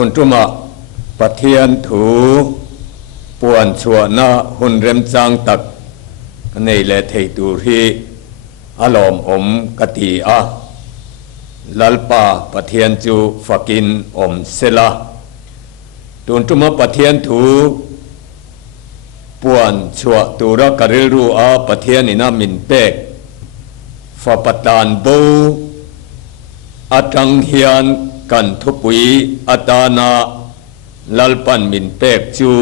ตุนตุมะปะเทียนถูป่วนชัวนาหุ่นเร็มจางตักในเลเทตูรีอารมอมกติอาลัลปาปะเทียนจูฟักินอมเซลาตุนตุมะปะเทียนถูป่วนชัวตูระกริรูอาปะเทียนนินามินเปกฟะปะตานบูอัตังเฮียนกันทุปุยอัตานาลัลปันมินเปกจู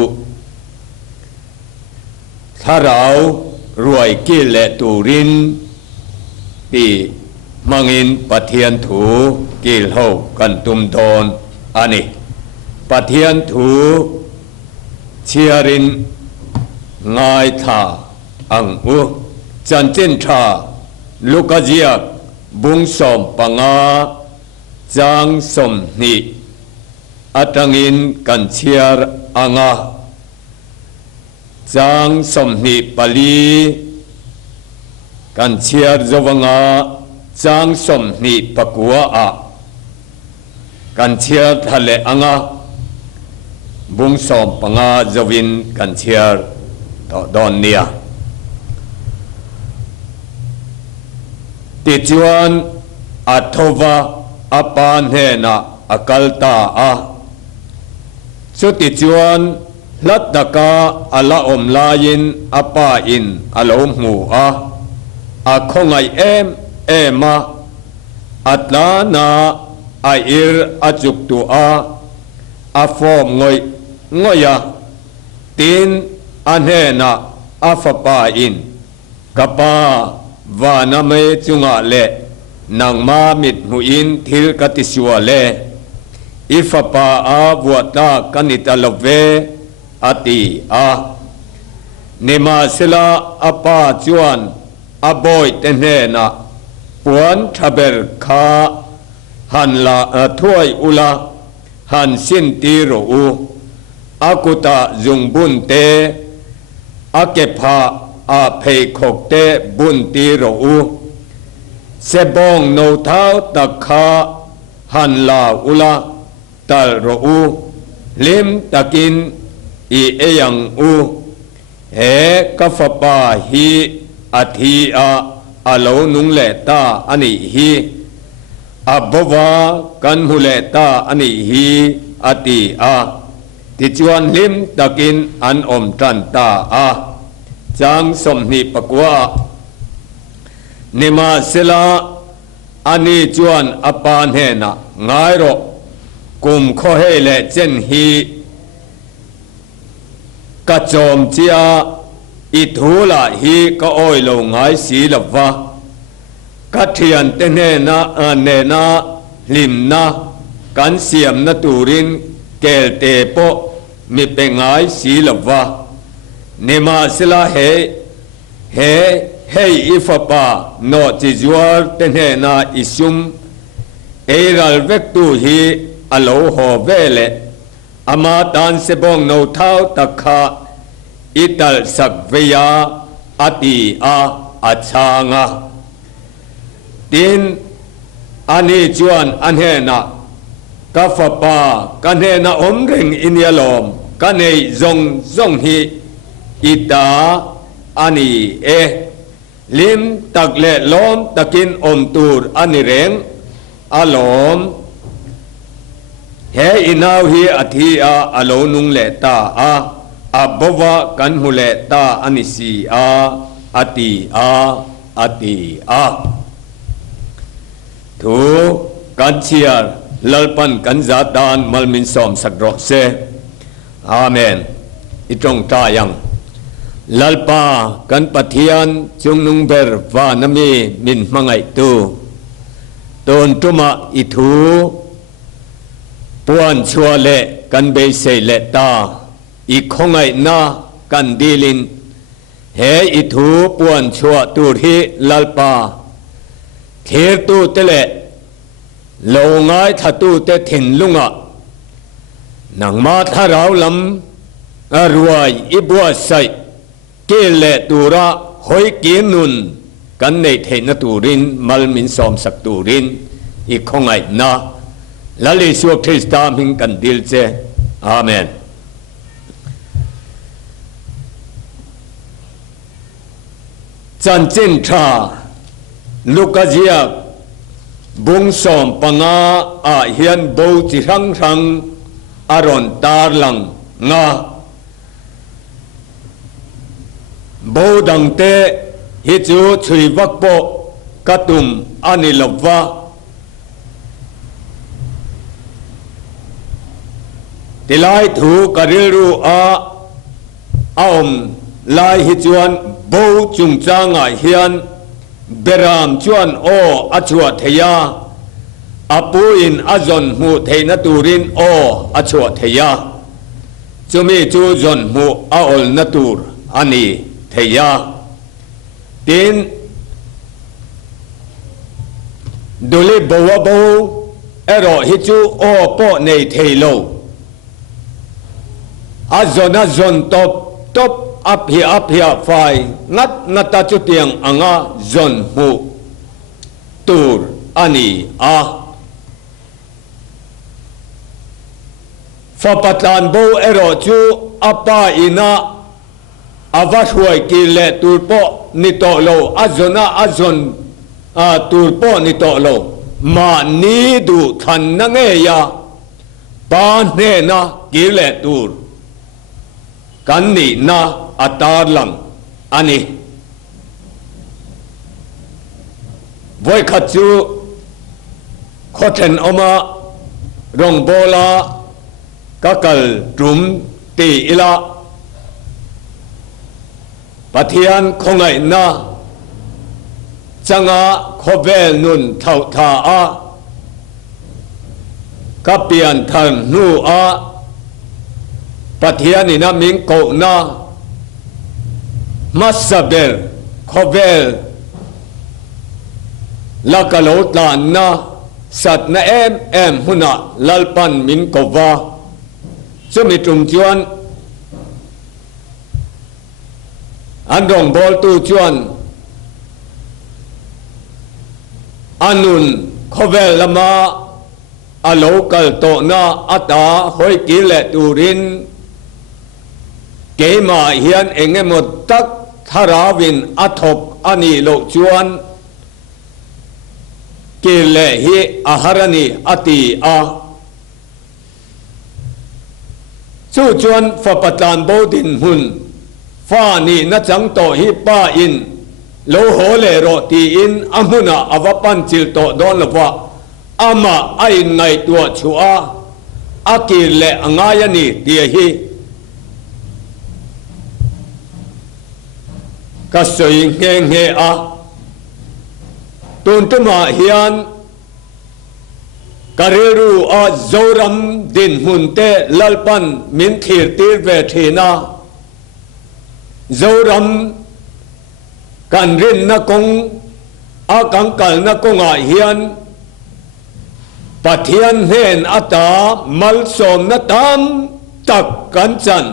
ถ้าเรารวยกิเลตูรินปีมังอินปะเทียนถูกิลเฮากันตุมโดนอันนี้ปะเทียนถูเชียรินง่ายท่าอังอุจันเจนท่าลูกเจียกบุงสมปังอาจางสมนิอัตังอินกันเชียรอังอาจางสมนิปลีกันเชียรจวังอาจางสมนิปกัวอากันเชียรทะเลอังอาบุงสมปังอาจวินกันเชียรต่อดอนเนียติจวนอัทวะอปานเฮนะอกัลตาอาสุติจวนลัดตะกาอัลอมลายินอปาอินอัลอมหูอาคงไอเอมาอัตลานาไออิรอจุกตัวอาฟอมงอยตินอันเฮนะอาฟปาอินกปาวานาเมจุงะเลนังมามิดหูอินทิลกติสวะเลอิฟปาอาวัวตากันิตาลเวอติอาเนมาเซลาอปาจวนอบอยเตเนนะปวนทะเบรคาหันลาถวยอุลาหันสินตีโรอูอากุตาจุงบุนเตอาเกพาอาเพยขกเตบุนตีโรอูเซบองโนเท้าตะคาหันลาอุลาตัลโรอูลิมตะกินอีเอยังอูเฮกฟปาฮีอธีอาโลนุงเลตาอันนี้ฮีอับบวากันหุเลตาอันนี้ฮีอติอาติจวนลิมตะกินอันอมตันตาอาจางสมนิปกวาเนมาเซลาอันนี้จวนอปานเฮนะง่ายรกกุมข้อเฮเลเจนฮีกระโจมเจียอิทูละฮีก็อ้อยลงง่ายสีลวะกัเทียนเตเนนะเนนะลิมนะกันเสียมนตูรินเกลเตโปมีเป็นง่ายสีลวะเนมาสลาเฮอิฟปาโนจิจวาร์เตเนนะอิซุมเอรัลเวกตูฮีอโลโฮเวเลอามาตันเซบองโนเท้าตะคาอิตัลสักเวียอติอาอัชางาตินอันนี้จวนอันเฮนะกัฟปากันเฮนะอมริงอินยาลอมกันเฮจงฮีอิตาอันนี้ลิมตักเลลอมตะกินอมตูรอันนี้เรงอลอมเฮอินาวฮีอธิอาอโลนุงเลตาอาบบวะกันหุเลตาอันนี้สีอติอาทูกันเชียร์ลัลปันกันจาดานมัลมินสอมสักรอกเซอาเมนอิตรงตายังลัลปากันปะเทียนจุงนุงเบรวานมีมินมังไอตูตนตุมาอิทูปวนชัวเลกันเบเซเลตาอีคงไงนากันดีลินเฮอิทูปวนชัวตูรีลัลปาเทตูเตเลโลงายทัตูเตถินลุงะนังมาทาราวลำอรวยอิบัวไซเกเลตูระหอยกินุนกันในเทนตูรินมัลมินสอมสักตูรินอีคงไงนา ละลิสุคริสตามิงกันดิลเจอาเมนจันจินทราลูกเจียบุงสอมปังอาเฮียนบูจิรังรังอารอนตาร์ลังงาบูดังเตฮิจูชุยวักโปกตุมอานิลวะติลายถูกริรูอาอมลายฮิจวนบูจุงจางเฮียนเบรามจวนโออชัวเทียอปูอินอจนมูเทนตูรินโออชัวเทียจุมีจูจนมูอาอลนตูรอันนี้เทียตินดูลิบัวบูเอโรฮิจูโอปอในเทโลอจนตบอภิไฟงัดนัตจุเตียงอ่างจนหูตูรอันนี้ฟาปัตลานโบเอโรจูอปาอินาอาวาช่วยกิเลตูรโปนิโตโลอจนตูรโปนิโตโลมานีดูทันนังเงียปานเนนะกิเลตูรกันนี่นะอัตาลังอันนี้ไว้ขัดจูขอเทนออกมารองโบลากักลรุมตีอิละปะเทียนคงไงนะจังอาขบเวนุนเท่าท่ากับเปลี่ยนทันนูปะเทียนี่นะมิงโกนะมัสเบลขบเวลลักโลตานนะสัตนะเอ็มหุนะลัลปันมิงโกวาจะมีตรงจวนอันดงบอลตูจวนอันนุนขบเวลละมาอโลกัลโตนะอัตาหอยกิเลตูรินเกมาเฮียนเองหมดตักทาราวินอัทบอันนี้โลจวนกิเลหิอาหารนีอติจู่จวนฟปัตลานโบดินหุนฟ้านี่นัจังโตฮิป้าอินโลโหเลโรตีอินอามุนาอวปันจิลโตดอนลวะอามาไอไงตัวชัวอากิเลงายนีเตียฮีก็สวยเงตุนตุมาเฮียนกะเรรูโจรัมดินหุนเตลลปันมินขีรตีเวทีนาโจรัมกันรินนักงกังกัลนักงเฮียนปะเทียนเห็นอัตามัลสมนตามตักกันจัน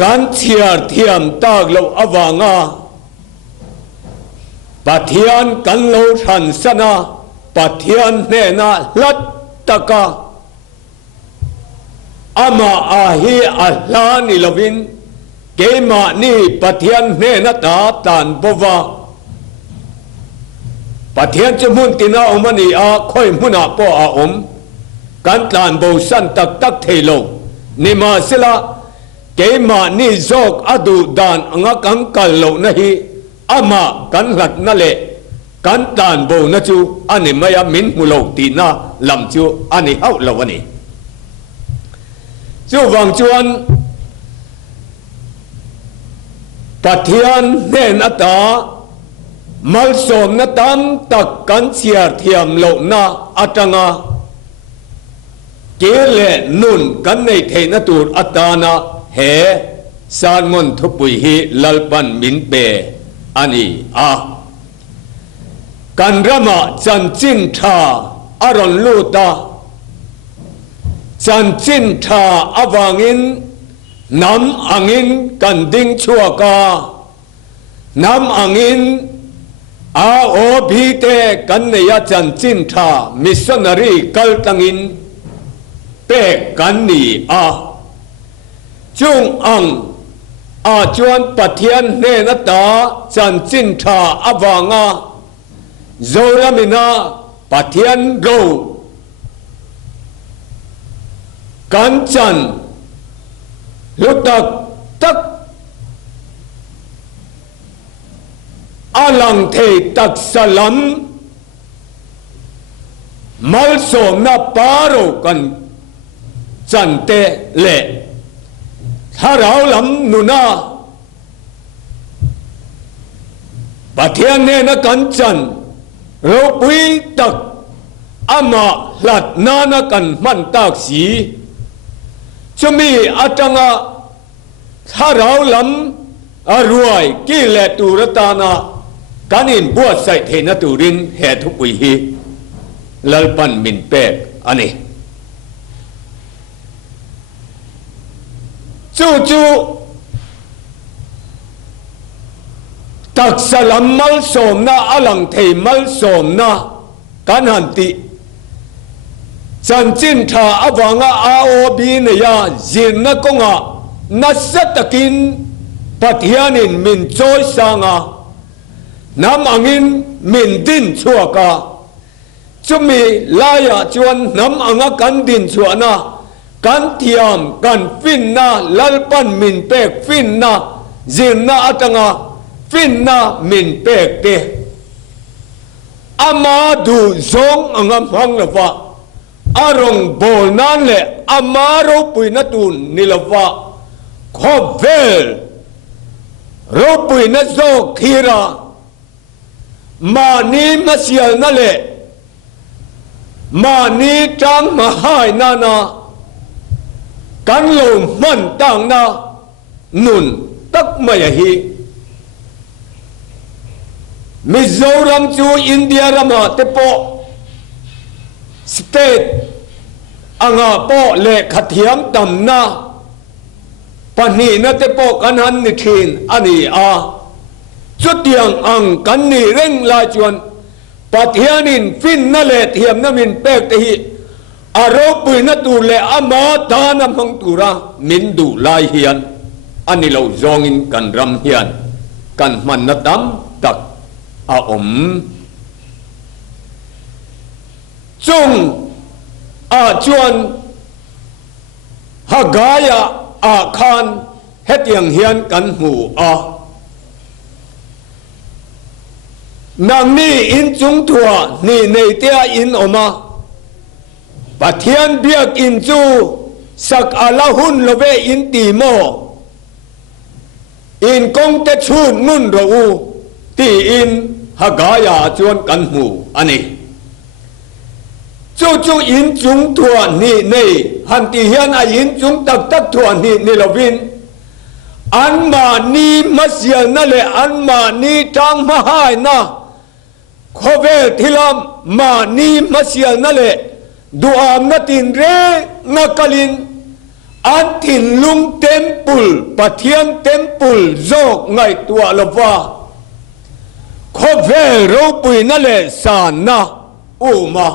กันเทียร์เทียมตากโลอวางปะเทียนกันโลชันสนาปะเทียนเนนาลัตตะกาอามาอาฮีอัลลานิลวินเกมานี่ปะเทียนเนนตาตันบวาปะเทียนจะมุนตินาอมันนีค่อยมุนาปอกันตันบูสันตักเทโลนิมาสิละเกมานี่โจกอดูดานงกังกัลโลนะฮีอามากันหลัดนั่นแหละกันตานโบนะจูอันนี้ไม่ยามินมุโลตีนาลำจูอันนี้เอาละวันนี้จูวังจวนปะเทียนเนนตามัลสมนตามตักกันเสียเทียมโลนาอัตงาเกเลนุนกันในเทนตูรอัตานาเฮสารมนทุปุยฮีลัลปันมินเปอันนี้กันรมาจันจินทาอรอนลูตาจันจินทาอวังอินน้ำอังอินกันดิ้งชัวกาน้ำอังอิน อาโอพีเตกันเนียจันจินทามิสนารีกัลตังินเปกันนีอาจุงอังอาจวนปะเทียนเนนตาจันจินทาอวางาโซรามินาปะเทียนโรกันจันลุตักตักอาลังเทตักสลัมมัลโสมนาปาโรกันจันเตเลถ้าเราลำนุนาปะเทียนเนนกันจันเราปุยตักอามาหลัดนานากันมันตักสีจะมีอาจังะถ้าเราลำอรวยกิเลตุรตานาการอินบวชใส่เทนตุรินเหตุปุยฮีลลปันมินเปกอันนี้จู่ตักสลัมมัลโสมนาอลังเทมัลโสมนาการหันติจันจินทาอวังอาโอบีเนียจินนักงะนัสตะกินปัทยานินมินโจยสังะน้ำอังินมินดินชัวกาจะมีลายจวนน้ำอังกันดินชัวนะกันเทียมกันฟินนะลัลปันมินเปกฟินนะจินนะอัตงะฟินนะมินเปกเตอามาดูซงอังฟังละวะอารมณ์โบนันเลอามารูปุยนัตุนนิลวะขอบเวลรูปุยนัโซคีรามานีมาเสียนั่นแหละมานีจังมาหายนานากันลงมันต่างนานุนตักไม่ฮีมิโซรัมจูอินเดียรามาเตโปสเตทอังอาโปเลขเทียมตำนาปนีนัเตโปกันหันนิทินอันนี้อาจุดยังอังกันนี่เร่งลาจวนปัทยานินฟินนั่นแหละเทียมน้ำมินเปกตีอารมณ์ปุยนัตูเลอามาตานามังตุระมินดูลายเฮียนอันนี้เราจองอินกันรำเฮียนกันมันนัดำตักอาอมจงอาจวนฮักายาอาคานเฮตยังเฮียนกันหูนางนี่อินจุงทัวนี่ในเตียอินออกมาปัทยานเบียกอินจูสักอาลาหุนลเวอินตีโมอินกงเตชูนุนรูตีอินฮักายาจวนกันหูอันนี้จู่อินจุงทัวนี่ในฮันตีเฮียนอินจุงตักทัวนี่นิลวินอันมานีมัสยานั่นแหละอันมานีจังมาหายนะขอเวทิลามมานีมัสยานั่นแหละดูอามนัตินเรนักลินอันทินลุงเต็มปุลปะเทียนเต็มปุลโจกไงตัวละว่าขอเวรูปุยนั่นแหละสานะอุมา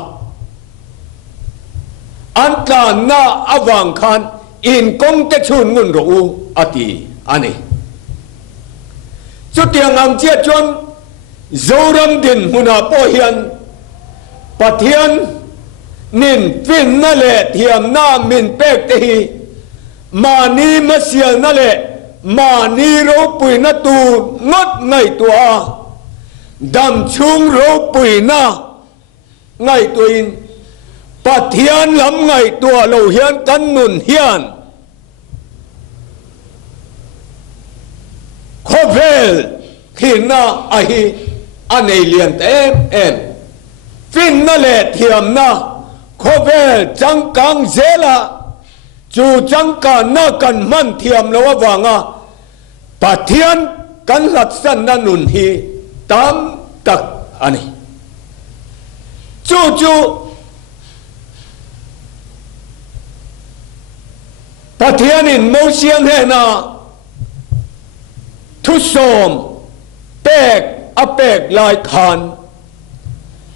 อันตานาอวังคันอินกงเตชุนงุนรูอติอันนี้จุดยังอังเจียจวนโจรัมดินมุนาโปเฮียนปะเทียนนินฟินนั่นแหละเทียมน้ามินเปกตีมานีมาเสียนั่นแหละมานีรูปุยนัตูงดไงตัวดำชุงรูปุยนาไงตัวอินปะเทียนลำไงตัวเราเฮียนกันนุนเฮียนขอเวลขีนาไออันเอเลียนเอ็มฟินนั่นแหละเทียมนาขอเวลจังกังเซลาจูจังกันนากันมันเทียมแล้วว่างาปะเทียนกันหลักสันนันุนฮีตามตักอันนี้จู่ปะเทียนินโมเชียนเฮนาทุสมเปก อเปกลายคาน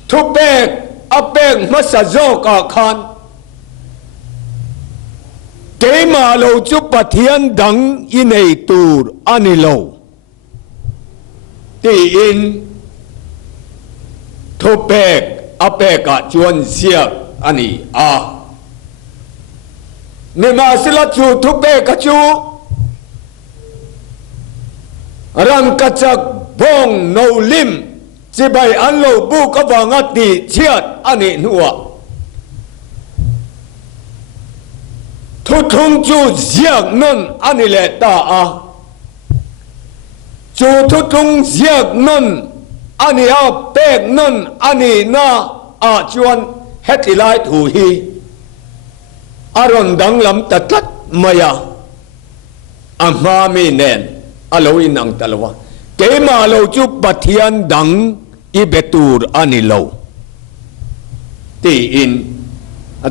ทุเปกอเปกมัสโจกาคานเกมาโลจุปเทียนดังอินเอตูร์อานิโลตีอินทุเปกอเปกะจวนเสียกอันนี้นิมาสิลจูทุเปกะจูรังกัจจบงโนลิมจิบายอันโลบุกวังอติเชียดอันนี้นัวทุทุงจูเสียกนั่นอันนี้แหละตาจูทุทุงเสียกนั่นอันนี้เปกนั่นอันนี้น่าจวนเฮติไลถูฮีอารอนดังลำตัดมายาอามามีเนนอโลอินังตะลวะเกมาโลจุปเทียนดังอิเบตูร์อานิโลตีอิน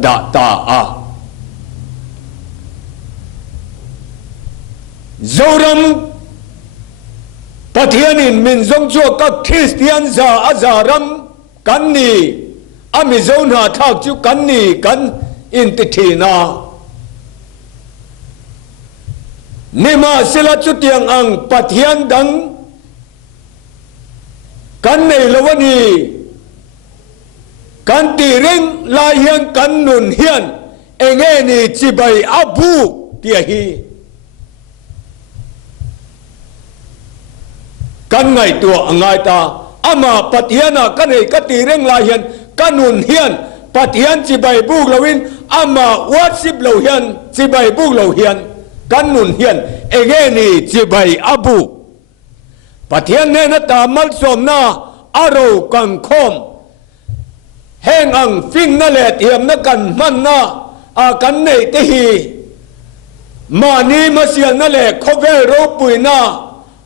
ดาตาโจรัมปะเทียนินมินซงจัวกับคริสเตียนซาอาซารัมกันนี่อามิโซนาทักจูกันนี่กันอินติทีนานิมาสิลจุดยังอังปะเทียนดังกันในละวันนี้กันตีเร่งลายเฮียนกันนุนเฮียนเองนี่จิบายอาบูเตียฮีกันไงตัวไงตาอามาปะเทียนะกันไงกันตีเร่งลายเฮียนกันนุนเฮียนปะเทียนจิบายบุกลาวินอามาวัดสิบเหลาเฮียนจิบายบุกเหลาเฮียนกันนุนเฮียนเองนี่จิบายอาบูปะเทียนเนนตามัลสมนาอารมณ์กันคมแห่งอังฟิงนั่นแหละเทียมนักกันมันนากันในที่ฮีมานีมาเสียนั่นแหละเขาเวรปุยนา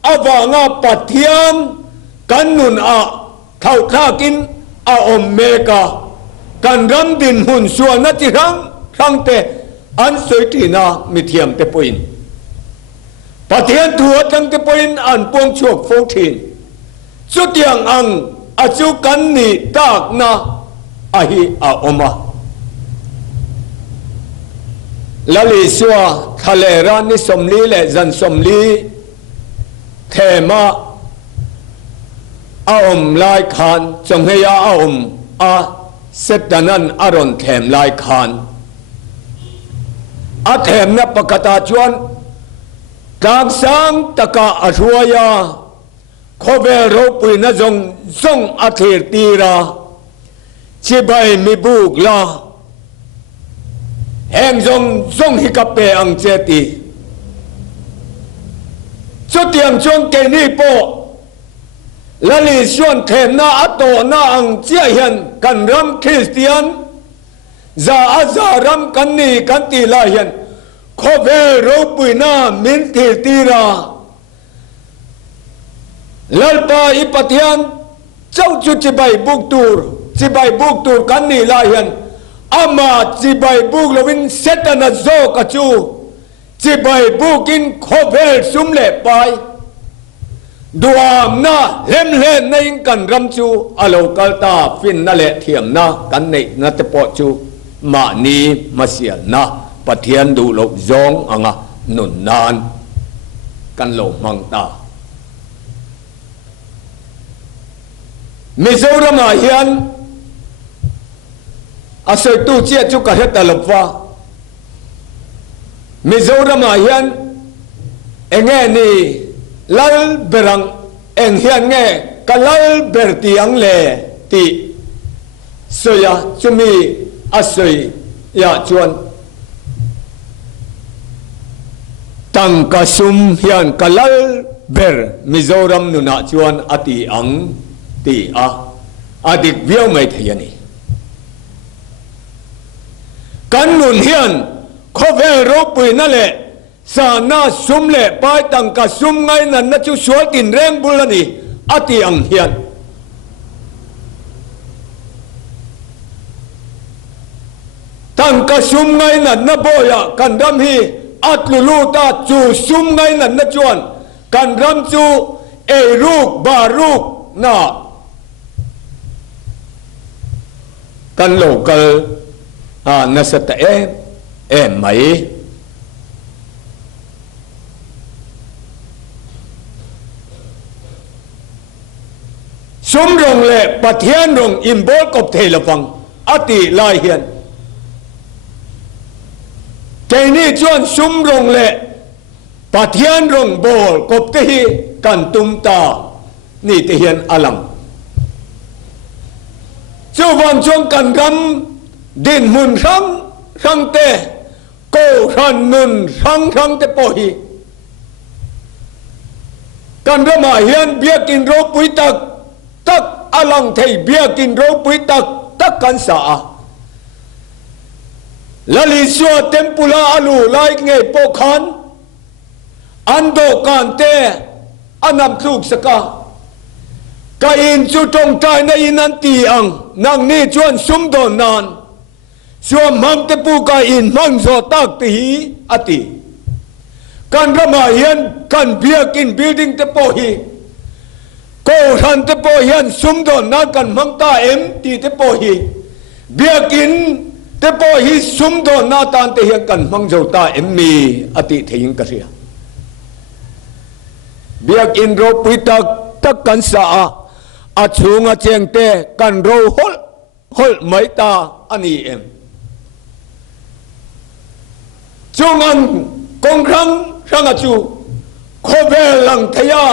อาวางาปะเทียนกันนุนเท่าท่ากินอมเมกากันรำดินหุ่นส่วนนัจิรังเตอันสวยที่นามีเทียมเตปุยนปะเทียนตัวจังเตปุยนอันปวงชวกโฟทินสุดยังอังอาจูกันนี่ตากนาฮิอมาลลิสวาทะเลรานิสมลีและจันสมลีเทมาอมลายคานจงเฮียเสดนันอารอนเทมลายคานเทมนับปกตาจวนกางสังตะกาอรวยาขเวรปุยนจงอาเทตีราชิบายมีบุกลาแห่งจงฮิกเปอังเจติสุดยังจงเกนีโปละลิชวนเทมนาอัตโตนาอังเจียเห็นกันรำคริสเตียนซารำกันนี่กันตีลาเห็นขเวรปุยนามินติตีราลลปาอิปเทียนเจ้าจุจิบายบุกตูร์จิบายบุกตูร์กันนี่ลาเห็นอามาจิบายบุกลวินเซตนาโซกจูจิบายบุกินขเวสุมเล่ไปดูอามนาเล่มเล่นในกันรำจูอโลกัลตาฟินนั่นแหละเทียมนะกันในนัตปอจูมานีมาเสียนะปะเทียนดูโลกจงนุนนานกันโลมังตามิโซรามาเฮียนอาศัยตู้เจี๊ยจุกะเฮตลบว่ามิโซรามาเฮียนเองนี่ลลเบรังเองเฮียนเงกลลเบรติอังเลติสยาจุมีอาศัยยาจวนตังกสุมเฮียนกลลเบรมิโซรัมนุนาจวนอติอังตีอดิกเวียวไม่เทียนี่กันนุนเฮียนขเวรปุยนั่นแหละสานาซุมเล่ไปตังกซุมไงนั่นนัจุสวตินแรงบุลนี่อติอังเฮียนตังกซุมไงนั่นนโบยากันรำฮีอัตลุลูตาจูซุมไงนั่นนจวนกันรำจูเอรูกบารูก น่ะกันโลกลนัสตะเอ็มไหมสมรงเล่ปะเทียนรงอิมโบกบเทลฟังอติลายเฮียนใจนี้จวนสมรงเล่ปะเทียนรงโบกบเทกันตุมตานี่เทียนอลังเจ้าวันช่วงกันรำดินมุนรังเตโกรันมุนรังเตโปฮีกันรำมาเฮียนเบียกินโรปุยตักอลังเทยเบียกินโรปุยตักกันสาลลิสัวเทมปุลาอลูไลเงยโปขันอันโดกันเตอันนำทุกสกากาอินจุตงใจในนันตีอังนังนี่ชวนสุมโดนนานชวนมังเตปูกาอินมังโซตักตีอติกันรมาเฮียนกันเบียกินบิลดิ้งเตโปฮีโกรันเตโปเฮียนสุมโดนนากันมังตาตีเตโปฮีเบียกินเตโปฮีสุมโดนนาตานเตเฮียกันมังโซตามีอติเทียงกระเสียเบียกินโรปุยตักกันสาอาชูงอาเจงเตกันโรฮอลไม่ตาอันนี้จงอันกงครั้งอาชูโคเวลังทยา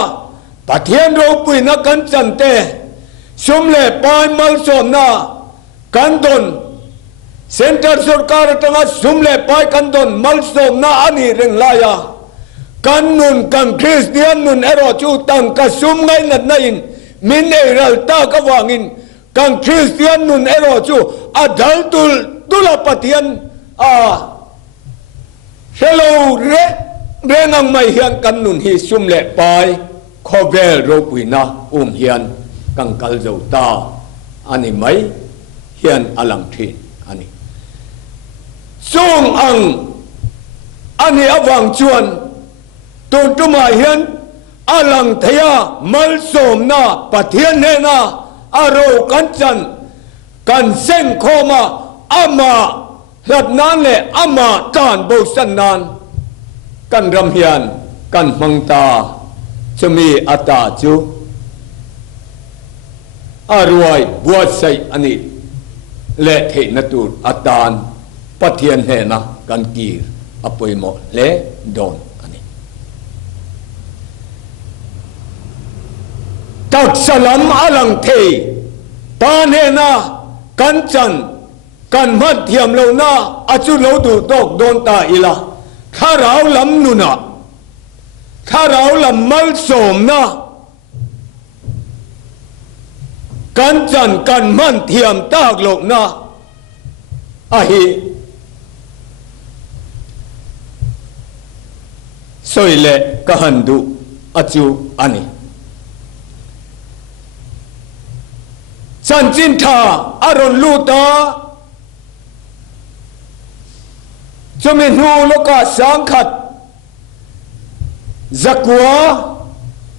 ปะเทียนโรปุยนักกันจันเตสมเลปายมัลสมนากันดนเซ็นเตอร์สุรการตั้งสมเลปายกันดนมัลสมนาอันนี้เร่งลายากันนุนกันคริสเตียนนุนเอโรจูตังกัสุมไงนัดนัยมินเอรัลตากวางินกันคริสเตียนนุนเอโรจูอาดัลตุลปะเทียนเชลเรนังไม่เฮียนกันนุนฮิสุมเลปายโคเวลโรปุยนาเฮียนกังกัลเจ้าตาอันนี้ไม่เฮียนอลังทีอันนี้ส่งอันนี้อวังชวนตุมาเฮียนอลังทยามัลสมนาปะเทียนเนนาอารมกันจันกันเส้นโคมาอามาหลัดนั้นเลยอามาจานโบสันนานกันรำเฮียนกันมังตาจะมีอัตาจูอารวยบวชใส่อันนี้และเทนตูอัตานปะเทียนเนนากันกีรอปุยโมและโดนตักสลัมอลังเทตาเนนากันจันกันมัดเทียมเลวนาอาจุเลวดูตกโดนตาอีละข้าเราลำนุนะข้าเราลำมัลสมนะกันจันกันมันเทียมตากโลกนะอาฮีสวยเละกหันดูอาจูอันนี้สันจินทาอารอนลูตาจะมีนูโลกาสังขัดจักวา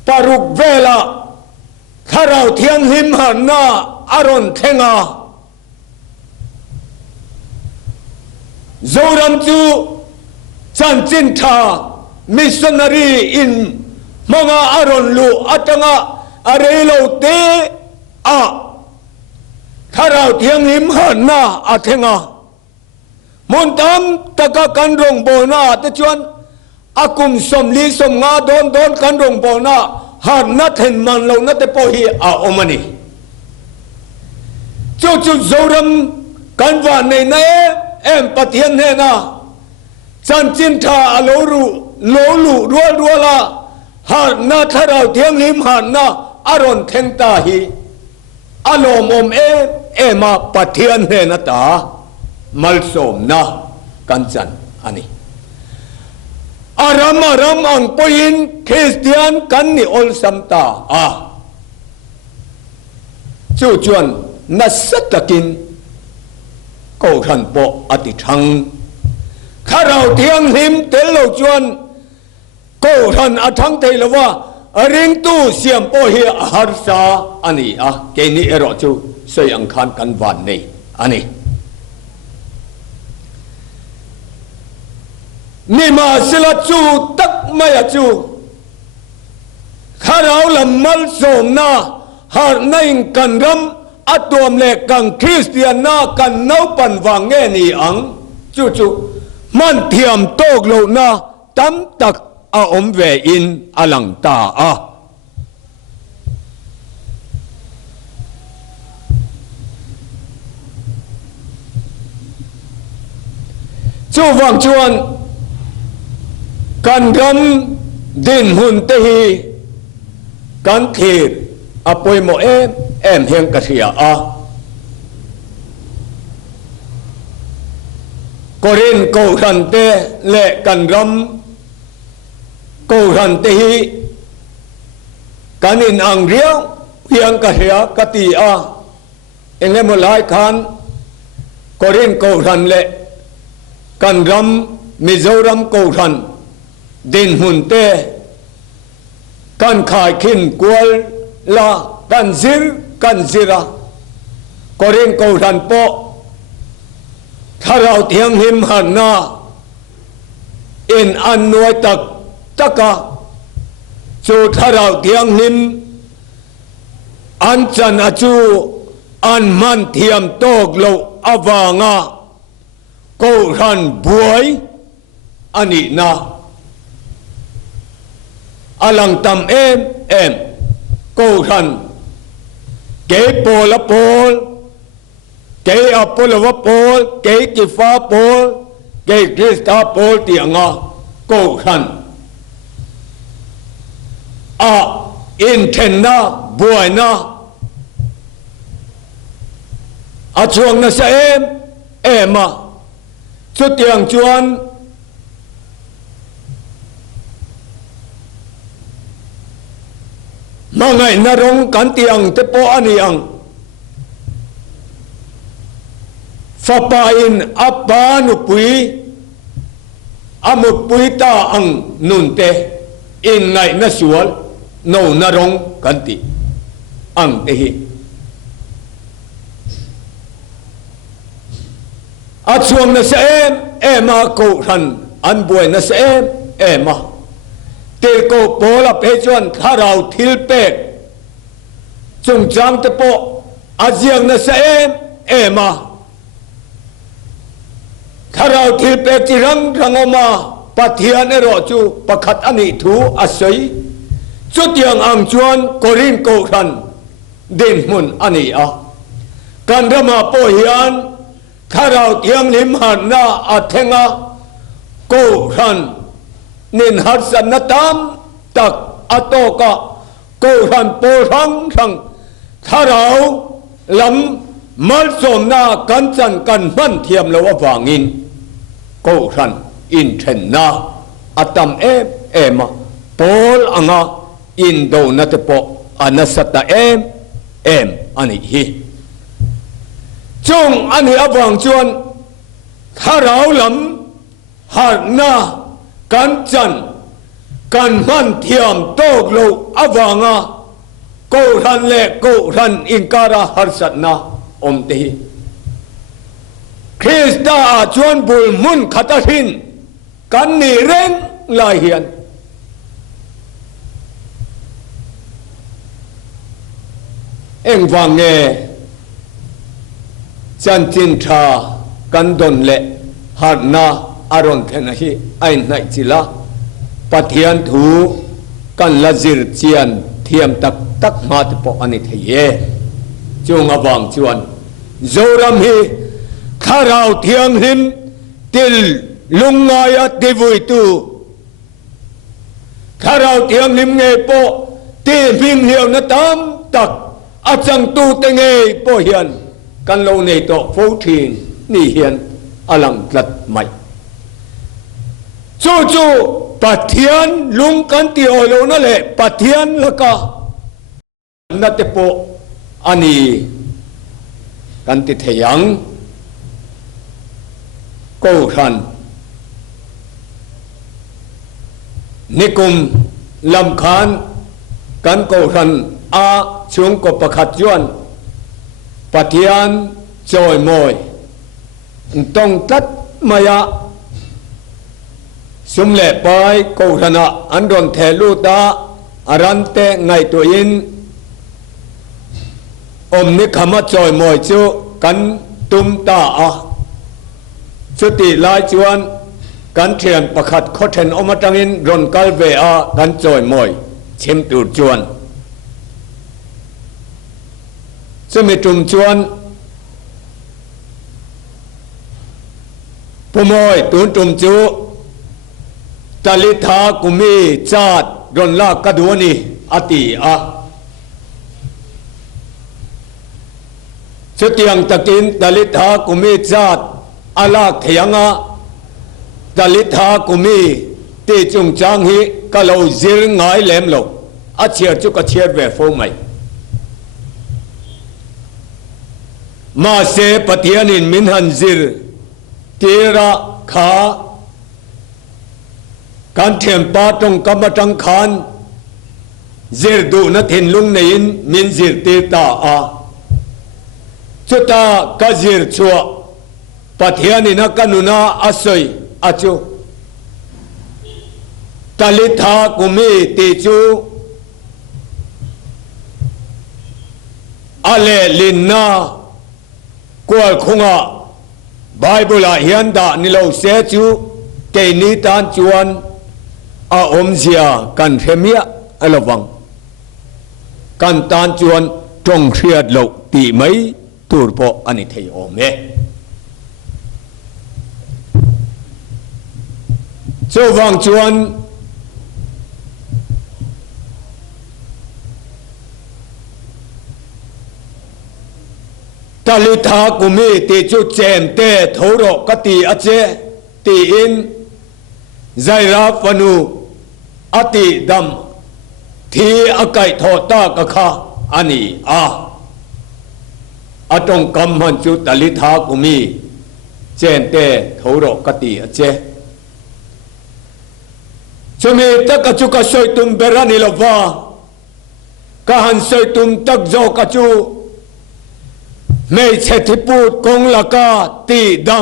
ปารุกเวลาข้าเราเทียงหิมหันนาอารอนเทงาโจรัมจูสันจินทามิสชันนารีอินมังอารอนลูอัตงาอาเรโลเตอาข้าเราเทียงหิมหันนาอาเทงามนตามตะกะกันรงโบนาตะจวนอากุมสมลีสมงาโดนกันรงโบนาหานัดเห็นมันเรานัดแต่พอฮีอาอมานีจู่โจรัมกันว่าในปะเทียนเฮนาจันจินทาโลลูรัวละหานาข้าเราเทียงหิมหันนาอารอนเทงตาฮีอารมณ์มาปะเทียนเฮนาตามัลสมนะกันจันอันนี้อารามอังปยินคริสเตียนกันนี่อลสัมตาจู่จวนนัสตะกินก็ขันโปอติทังข้าเราเทียงหิมเตลโลจวนก็ขันอทังเทลว่า ริงตู้เสียมโปเฮียหารสาอันนี้เกนี่เอรอจูสวยอังคารกันวันนี้อันนี้นี่มาสิละจูตักไม่จูข้าเราละมัลสมนาหาในกันรำอัตวมเล็กกันคริสเตียนนากันเนาปันวางเงนี่อังจู่มันเทียมโตกโลนาตั้มตักอาอมเวอินอลังตาจู่วังจวนกันรำดินหุ่นเตหีกันทีรอปวยโมเอ็มเฮงกะเสียกรินโกรันเตเละกันรำโกรันเตหีกันอินอังเรียวเพียงกะเสียกะตีเองเลยมาหลายคันกรินโกรันเละกันรำมิโซรัมโกรันดินหุ่นเตกันขายขินกวลลากันซิระก็เรียนกูรันโปถ้าเราเทียงหิมหันนาอินอันนวยตักจูถ้าเราเทียงหิมอันจันอจูอันมันเทียมโตกโลอวางกูรันบวยอันนี้นะอลังตำเอ็มกูรันเกยโปละโปลเกยอปละวะโปลเกยกิฟ้าโปลเกยคริสตาโปลเตียงกูรันอินเทนนาบวยนาช่วงนั้นเอ็มสุดยังจวนมาไงนรงกันเตียงเตปออันยังฟาปาอินอับบานุปุยอามุปุยตาอังนุนเตอินไงนสวลโนนรงกันติอังเตหิช่วงนั้นเอ็มาโกรันอันบวยนั้นเอ็มาเตโกโปลเปจวนถ้าเราทิลเปกจงจำเตโปอาเจียงนะเอมาถ้าเราทิลเปกจิรังออกมาปะเทียนเอรอจูปะขัดอันนี้ถูอาศัยจุดยังอังจวนกอรินโกรันเดินมุนอันนี้กันรมาโปเฮียนถ้าเราเทียงลิมหันนาอัเทงโกรันนินหัดสันนตามตักอโตกะกูรันโปรังถ้าเราลำมัลสมนากันจันกันมันเทียมแล้วว่าวางินกูรันอินเทนนาอัตมเอมาโปลอังอินโดนัตโปอนัสตาเอมอันนี้ฮีจงอันนี้อวังจวนถ้าเราลำหัดนากันจันกันมันเทียมโตกโลอวังกูรันเล่กูรันอินการาหัสนาอมตีคริสตาชวนบุลมุนขัตหินกันนี่เร่งลายเหียนเอ็งฟังเงจันทินทากันดนเละหัดนาอารอนเทนะฮีไอ้ไหนจิละปะเทียนถูกันละจิรเจียนเทียมตักมาตปออันนี้เทเยจงอวังจวนโจรัมฮีข้าเราเทียงหิมติลลุงงายติวุยตูข้าเราเทียงหิมเงโปตีพิงเหี่ยวนะตามตักอาจังตูเตเงโปเฮียนกันโลเนโตโฟทีนนี่เฮียนอลังกลัดใหม่จู่ปัทเทียนลุงกันตีโอโลนั่นแหละปัทเทียนแล้วก็นัตโปอันนี้กันติเทียงกูรันนิกุมลำคาน กันโกรันอาช่วงกบประคัดยวนปะเทียนจอยมอยต้องตัดมายะสุมเล่ไปโกรันอันโดนเทลูตาอารันเตไงตัวยินอมนิขมาจอยมอยจูกันตุมตาอาสุติลายจวนกันเทียนประคัดโคเทนอมตังอินรอนกัลเวอากันจอยมอยชิมตูจวนจะมีจุมจวนผู้มอยตูนจุมจูตาลิธากุมีจาดรอนลากกระดวนีอติอาชุดยังตะกินตาลิธากุมีจาดอาลากเทียงอาตาลิธากุมีตีจุงจางฮีก็เราจิรง่ายแหลมลงอาเชียจุกเชียเวฟงไหมมาเสปฏิญาณินมินหันจิรตีระขาการเทียมปาตรงกรรมตังขานจิรดูนัทินลุงในอินมินจิรตีตาอาจุตากจิรชัวปฏิญาณินักนุนาอาศัยอาจูตาลิธากุมีติจูอาเลลินนากวลคงะไบเบิลเฮียนดานิโลเซจูเกนิตานจวนอาอมเซียกันเทมียอลวังกันตานจวนตรงเครียดโลตีไหมตูร์ปออันนี้เทยอมเอโจวังจวนตาลิธากุมีติจุเจมเตโทโรกติอเจตีอินใจราฟนูอติดัมทีอากายทอตากะคาอันนี้อาตรงกำมันจุตาลิธากุมีเจมเตโทโรกติอเจชมีตะกจุกะสอยตุมเบรานิลวากะหันสอยตุมตักโจกะจูไม่เชติปูดกงละกาตีดำ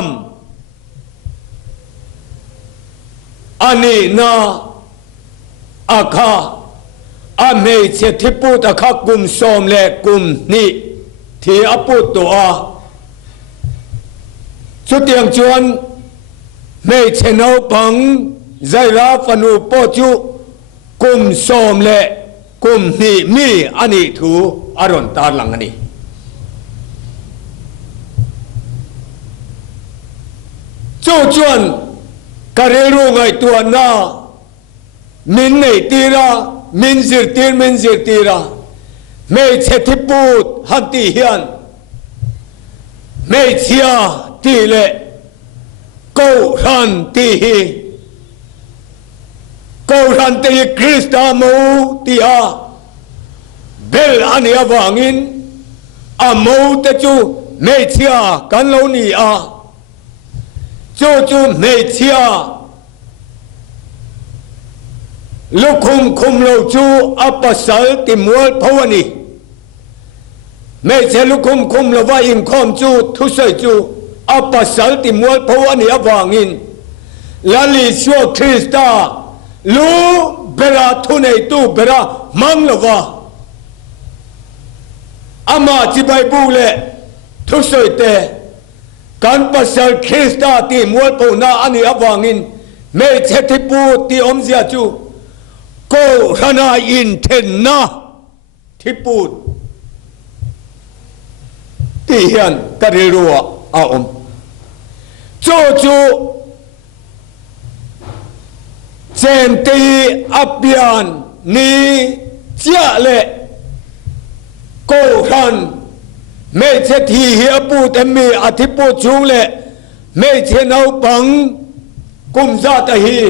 อันนี้นาอาคาอันไม่เชติปูดอาคากุมสมเลกุมนี่ที่อปุตตัวสุดยังจวนไม่เชนเอาปังใจราฟนูปอจูกุมสมเลกุมนี่มีอันนี้ถูอารอนตาหลังอันนี้จู่จวนกระเรื่องไงตัวน่ามินในตีระมินจิรตีระไม่เชติปูดฮันตีเฮียนไม่เชียตีเล่กูรันตีฮีกูรันตีคริสตามูตีอาเบลอันนี้วางินอามูเตจูไม่เชียกันโลนีอาจู่ไม่เชียลูกคุมโลจูอัปสัลติมวลภวนีไม่ใช่ลูกคุมโลว่าอินคอมจูทุสยจูอัปสัลติมวลภวนีอวางินลาลิชัวคริสตาลูเบราทุนไอตูเบรามังโลว่าอามาจิบายบูเลทุสยเตการปัสสาวะคริสต์ที่มวลปูนาอันนี้อวางินไม่เชติปูที่อมเสียจูโกรนาอินเทนนาที่ปูที่เฮียนกระเรัวอาอมจู่เจนตีอับยานนี้เจ้าเลโกรันไม่ใช่ที่เฮียปูแต่มีอธิปูชุงเลยไม่ใช่เอาปังกุมซาตฮี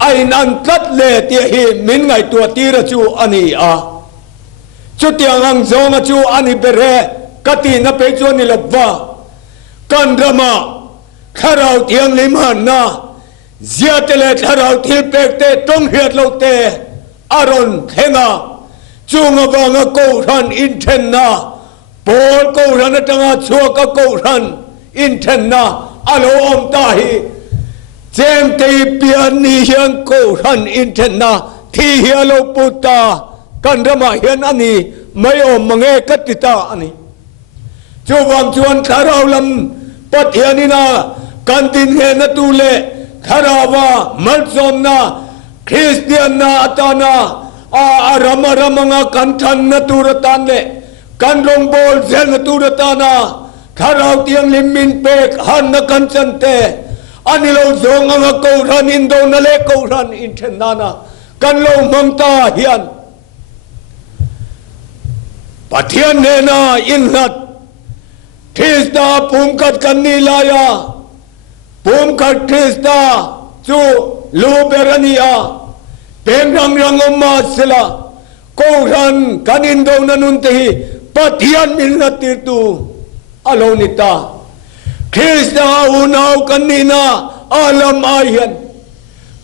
ไอ้นันกัดเลยที่ฮีมินไงตัวตีระจูอันนี้จุดยังอังซงจูอันนี้เบรกตีนับไปจวนนี่ละว่ากันรมาข้าเราเทียงลิมันนะเสียแต่เลยข้าเราที่เป็กเตต้องเฮียเราเต aron thenga chunga banga ko ran intenna pol ko ran tanga chuka ko ran intenna alo om tahi jem te pian ni hian ko ran intenna thi hialo puta kanrama hian ani mai om mange katita ani chuwam chuan tharau lam pathianina kantin he na tule kharawa malzomna Christian na atana arama ramanga kanthan na turatan le kanrong bol zel na turatana tharau tiang limin pek han na kanchante anilo zong anga ko ran indo na le ko ran inthenana kanlo mamta hian pathian ne na inhat Krista pumkat kanilaya pumkat Krista chu luberania pengrang rangoma sila ko ran kanindo nanuntehi pathian milnatirtu alonita Krista unaw kanina alam ayan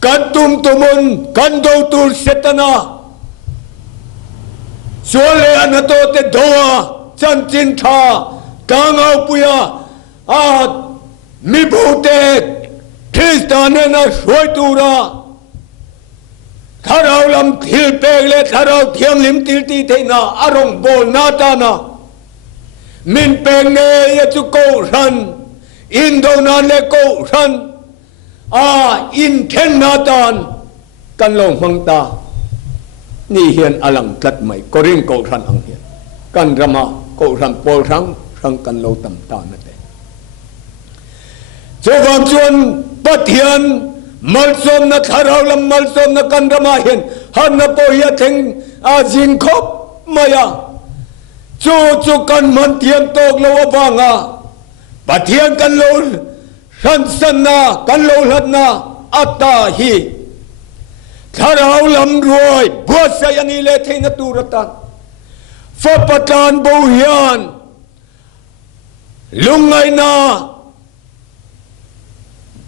kantum tumun kando tur setana sole anatote doa chanchin tha kangaw puya at mibute Krista nena shoitura tharau lam thil pegle tharau thiam lim tilti theina arong bol natana min penge ya chu ko ran indo na le ko ran in then natan kan long mangta ni hian alang tlat mai korin ko ran ang hian kan rama ko ran pol rang rang kan lo tam ta na te chawam chuan pathian malsom na tharau lam malsom na kan rama hian han na po ya theng jing khop maya chu kan man thiam tok lo awanga pathian kan lo san san na kan lo hlat na atta hi tharau lam ruai buat saya ni le theina turatan fa patan bo hian lungai na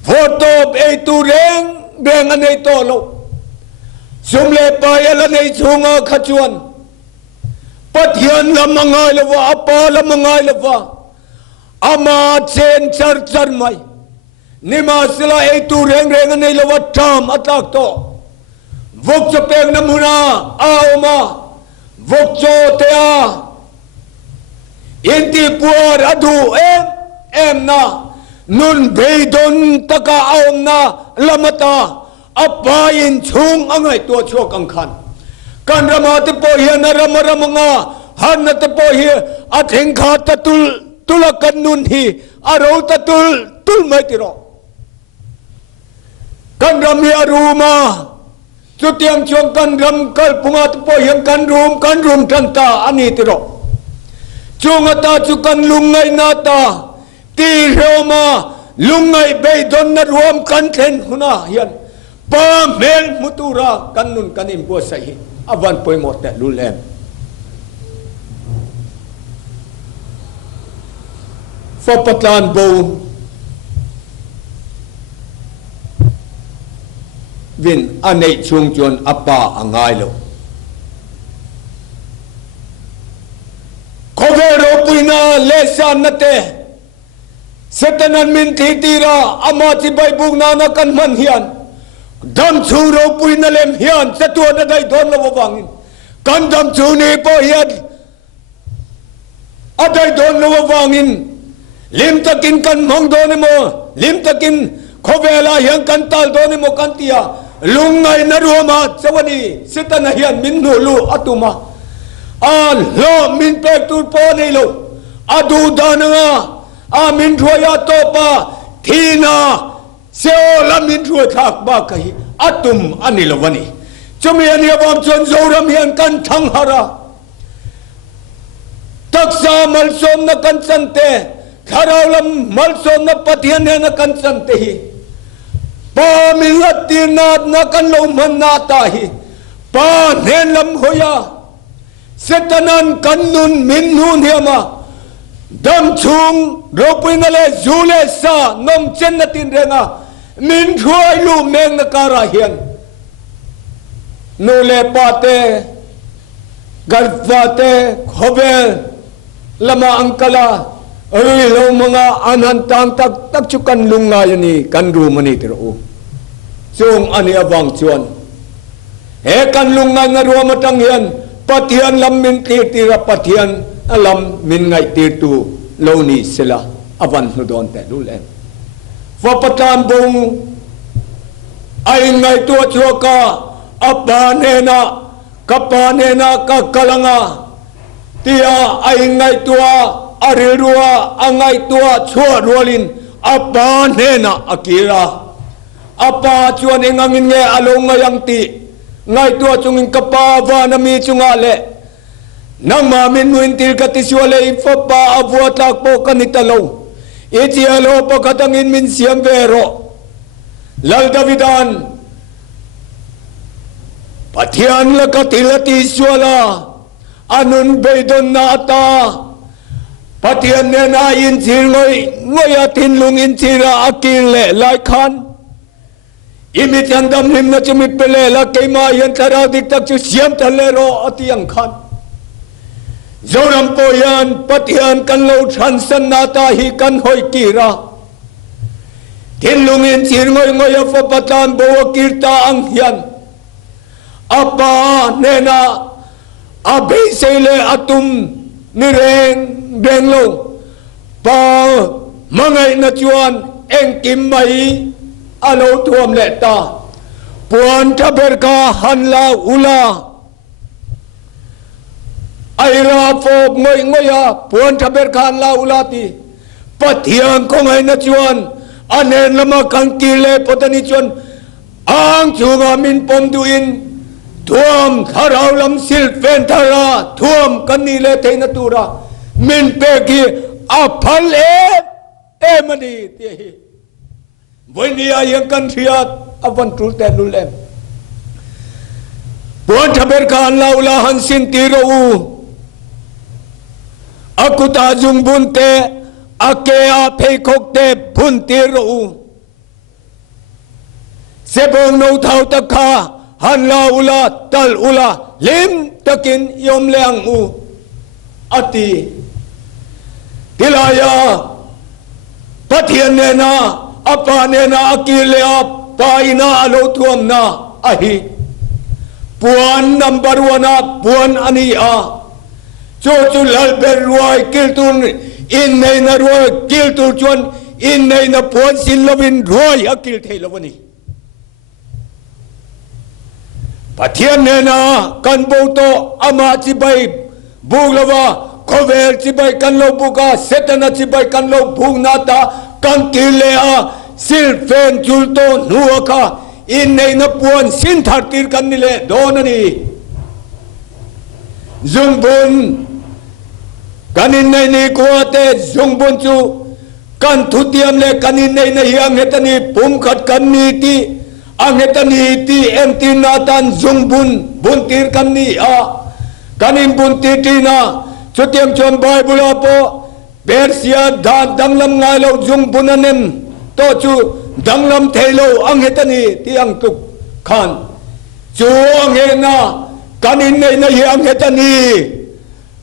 photo ei tu reng beng anei to lo sumle pa yala nei chunga khachuan pathian lamangai lawa apa lamangai lawa ama chen char mai nima sila ei tu reng anei lawa tham atak to vok cho peng namuna aoma vok cho te a inti puar adu em na nun beidon taka aom na lamata apain chung angai to chok ang khan kan rama te po hian na ramanga han na te po hi atheng kha tatul tulakan nun hi aro tatul mai tiro kan ram hi aruma chutiam chong kan ram kal punga te po hian kan rum tanta ani tiro chungata chukan lungai nata ti roma lungai beidon na ruam kan then huna hian pa mel mutura kanun kanim po sahi avan poi mote lulem fa patlan bo vin anei chung chuan apa angai lo kovero puina lesan nate setanan min titira ama ti bai buk na kan man hian dam chu ro puina lem hian satu na dai don lo wangin kan dam chu ni po hian adai don lo wangin lim takin kan mong don mo lim takin khovela hian kan tal don mo kan tia lungai na ruama chawani setana hian min nu lu atuma lo min pek tu po nei lo adu dananga amin thoya topa thina seo lamin thua thak ba kai atum anilawani chumi ani abam chon zoram hian kan thang hara taksa malsom na kan sante kharaulam malsom na pathian na kan sante hi pa milatina na kan lo man na ta hi pa nelam hoya setanan kanun minhun hiama dam chung ropina le zule sa nom chen na tin renga min thuai lu meng na kara hian นูเลปาเตกัลฟาเตขบเบลละมาอังกลารุยลงมังอานันตังตักชุกันลุงงายนี่กันรูมันนี่ตระอูจงอันนี้อวังชวนเฮกันลุงงานรัวมาตั้งเฮียนปะเทียนลำมินตีตีระปะเทียนลำมินไงตีตูโลนีเสละอวันนุดอนแต่รู้แล้วว่าประธานบงไอไงตัวชัวกาอัปาเนนะกับปาเนนะกับกลังาเตียไอไงตัวอาริรัวอังไงตัวชัวรัวลินอัปาเนนะอากิระอัปาชวนเองงินเงอลงยังตีไงตัวจงอิงกับปาวานามีจงอาเลนังมามินนุนติลกติชวเลอิฟปาอวัวตักโปกันิตาโลอิจิอาโลปะกตังอินมินเสียมเวโรลัลดาวิดานปัทยานละกติลติชวลาอนุนเบดอนนาตาปัทยานเนนาอินซิรงอยตินลุงอินซิราอากิเลไลคันอิมิจันดำลิมนัจมิเปเลละเกมายันตราดิกตักจุเสียมทะเลโรอติยังคันZoram poyan patian kan lo transan nata hi kan hoi kira Tinlungin sirngoy ngoy apapatan bawa kirta ang hiyan Apa nena abay sile atum nireng benglo Pa mangay na chuan eng kimay alo tuam leta Puan taberka hanla ula Aira fog ngoy ngoya puan taber kan la ulati patiang ko ngay na chuan anen lama kang kile potani chuan ang chunga min pomduin tuam tharaw lam silfen thara tuam kanile te natura min pegi aphal mani te voinia yang kan thiat avan tul te lulem puan taber kan la ula hansin tiro Aku tajung bunte ake ape kokte buntiru sebong no thau takha hanla ula tal ula lim takin yom leang u ati tilaya pathian nena apa nena akile paina alo tuam na ahi puan number 1 puan ani a Cucu lalber ruai kiltun in nei na ruai kiltu chuan in nei na puan sin lovin ruai akil thei lovani pathian ne na kan boto ama chi bai buglawa kovel chi bai kan lo buka setana chi bai kan lo bugna ta kan kilea silfen julto nuaka in nei na puan sin thartir kan nile donani Zumbun kanin nay ni kuwate zumbun chu kan thutiam le kanin nay na hiyang hetani pumkhat kan niti ang hetani ti emti natan zumbun buntir kan ni a kanin buntir ti na chutiam chon Bible po Persia da danglam ngalo zumbunanem to chu danglam thelo ang hetani ti ang tuk khan chu ang na kanin nay na hiyang hetani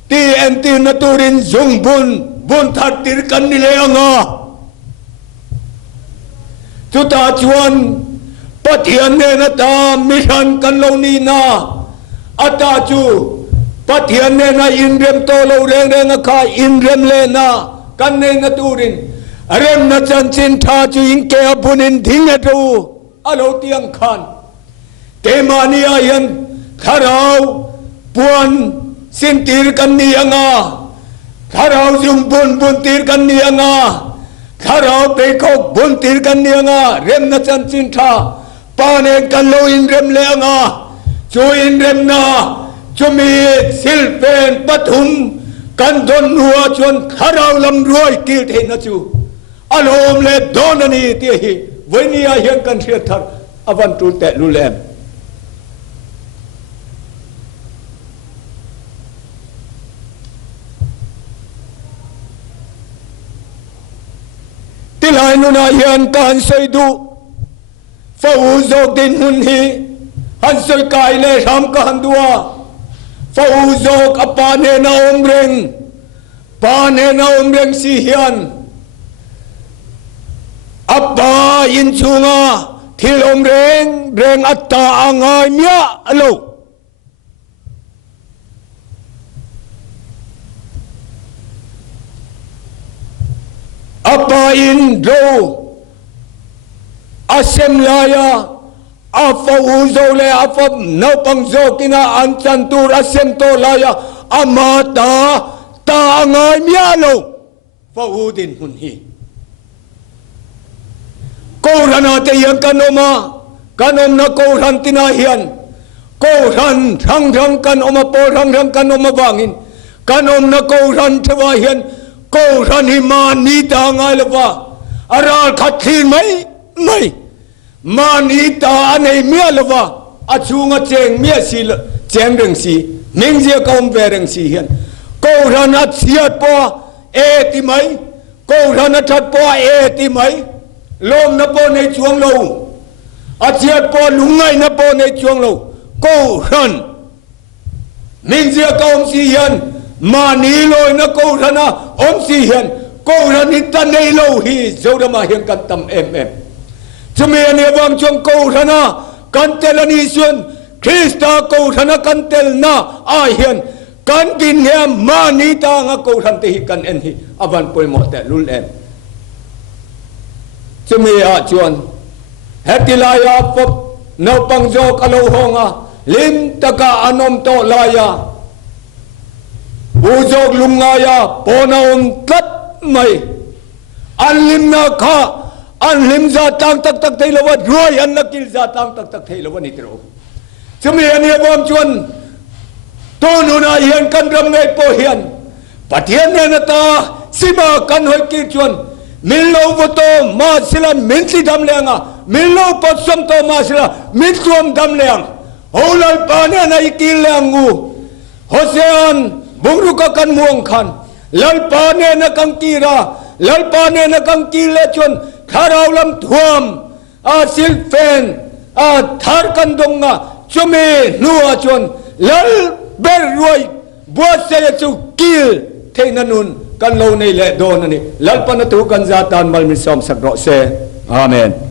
Ti enti naturin zumbun buntar tirkan nila nga Tuta chuan patian nena ta misan kan lo ni na Ata chu patian nena inrem to lo reng reng ka inrem le na kan ne naturin Arem na chan chin tha chu inke abunin dhinga tu alo tiang khan Kemania yan tharau puan Sintir kan niya nga Karaw yung buntir kan niya nga Karaw pekok buntir kan niya nga Rem na chan sinta Panen kan lo inrem le nga Chu inrem na Chumit silpen patum Kan don nuwa chun Karaw lam ruay kilte na chu Alom le donani tihi Vaniya yang kan siyatar Avan tulte lulem Tilay no na yan kan say du Fauzog din hun hi han soi kai le ram ka han dua fa uzok apane na omreng pane na omreng si hian apa in chunga thil omreng reng atta angai mia alo apa in ro asem laya afa uzo le afa no pangzo kina anchan tur asem to laya amata ta angai mia lo fa udin hun hi ko rana te yang kanoma kanom na ko ran tinahian ko ran rang kan oma po rang kanoma bangin kanom na ko ran thwa hian ko ran hi mani ta ngai lova aral khathin mai mani ta anei mia lova achunga cheng mia si cheng reng si mingje kom ve reng si hian ko ran at siat po e ti mai ko ran at po e ti mai lom na po nei chuang lo achiat po lungai na po nei chuang lo ko ran mingje kom si hian mani loi na ko rana om si hian ko ran ni ta nei lo hi zodama hian kan tam em chumi ne wang chong ko rana kan telani sun krista ko rana kan tel na a hian kan din he mani ta nga ko ran te hi kan en hi avan poi mo te lul em chumi a chuan hetilaya pop no pangjo kalo honga lim taka anom to laya bujok lungaya ponaum tat mai anlim na kha anlim za tang tak thei lawa roi an nakil za tang tak thei lawa ni tro chumi ani bom chuan to nu na hian kan ram ngai po hian pathian ne na ta sima kan hoi ki chuan min lo vo to ma sila min si dam lenga min lo pot som to ma sila min suam dam leng holal pa ne na ikil lengu hosean bungru ka kan muang khan lalpa ne na kang kira lalpa ne na kang kile chon kharau lam thuam a sil fen a thar kan donga chume nuwa chon lal ber roi bua se chu kil theina nun kan lo nei le don ani lalpa na tu kan za tan mal mi som sak ro se amen